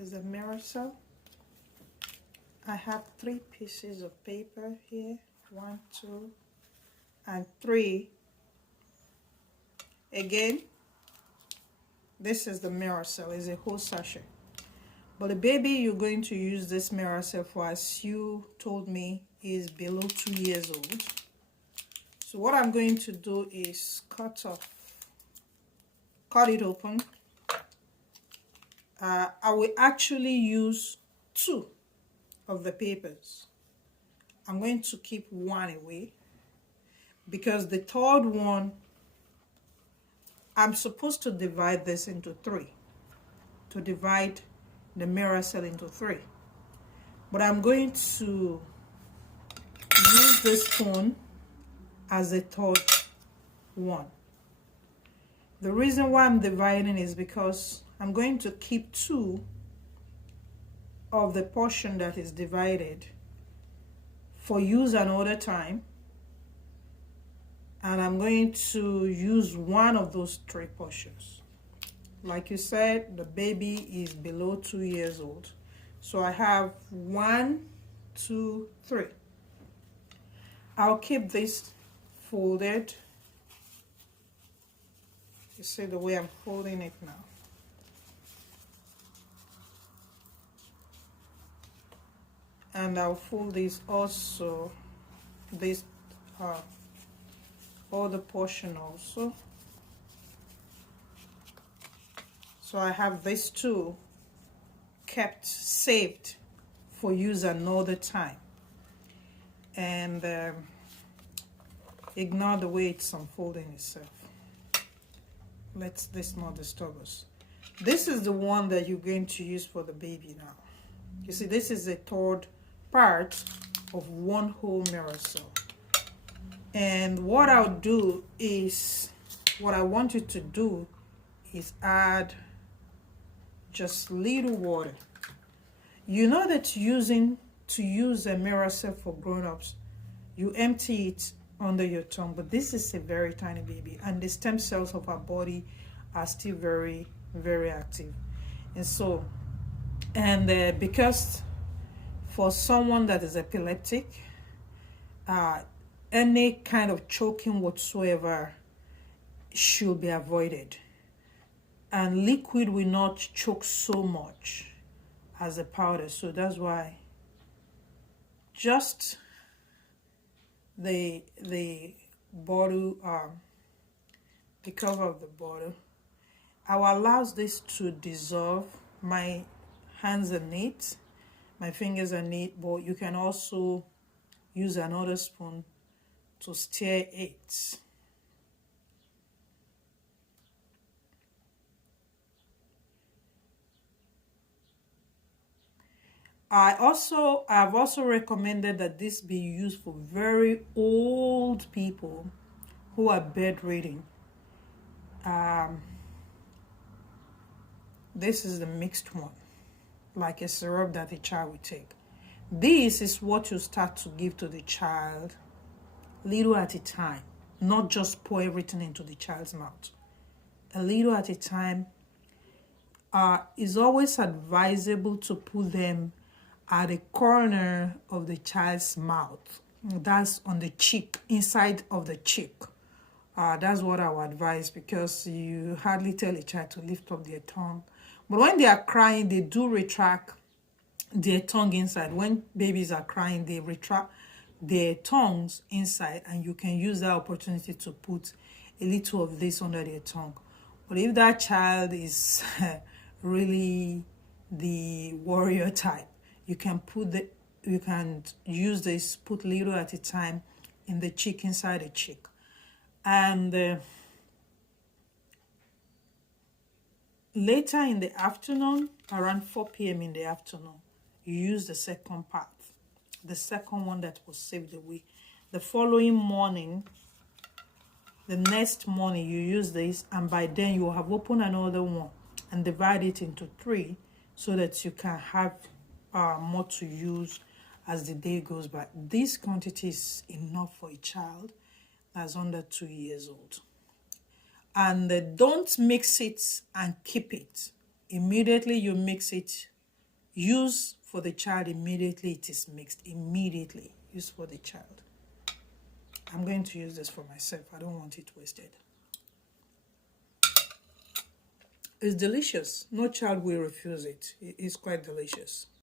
is a Miiracell. I have 3 pieces of paper here, 1, 2, and 3. Again, this is the Miiracell, is a whole sachet. But the baby you're going to use this Miiracell for, as you told me, is below 2 years old. So what I'm going to do is cut it open. I will actually use 2 of the papers. I'm going to keep 1 away because the third one, I'm supposed to divide this into 3, to divide the Miiracell into 3. But I'm going to use this spoon as the third one. The reason why I'm dividing is because I'm going to keep 2 of the portion that is divided for use another time, and I'm going to use 1 of those 3 portions. Like you said, the baby is below 2 years old. So I have 1, 2, 3. I'll keep this folded. You see the way I'm folding it now. And I'll fold this also, this other portion also. So I have these 2 kept saved for use another time. And ignore the way it's unfolding itself. Let this not disturb us. This is the one that you're going to use for the baby now. You see, this is the third part of 1 whole Miiracell. And what I'll do is, what I want you to do is add just little water. You know that to use a Miiracell for grown-ups, you empty it under your tongue, but this is a very tiny baby, and the stem cells of our body are still very, very active. And so, because for someone that is epileptic, any kind of choking whatsoever should be avoided. And liquid will not choke so much as a powder. So that's why just the bottle, the cover of the bottle, I will allow this to dissolve. My hands are neat, my fingers are neat, but you can also use another spoon to stir it. I've also recommended that this be used for very old people who are bedridden. This is the mixed one, like a syrup that the child will take. This is what you start to give to the child, little at a time, not just pour everything into the child's mouth. A little at a time. It's always advisable to put them at the corner of the child's mouth. That's on the cheek, inside of the cheek. That's what I would advise, because you hardly tell a child to lift up their tongue. But when they are crying, they do retract their tongue inside. When babies are crying, they retract their tongues inside, and you can use that opportunity to put a little of this under their tongue. But if that child is really the warrior type, you can use this, put little at a time in the cheek, inside the cheek. And later in the afternoon, around 4 p.m. in the afternoon, you use the second part, the second one that was saved away. The following morning, the next morning, you use this, and by then you will have opened another one and divide it into 3 so that you can have more to use as the day goes by. This quantity is enough for a child that's under 2 years old. And don't mix it and keep it. Immediately you mix it, Use for the child immediately it is mixed. Immediately. Use for the child. I'm going to use this for myself. I don't want it wasted. It's delicious. No child will refuse it. It's quite delicious.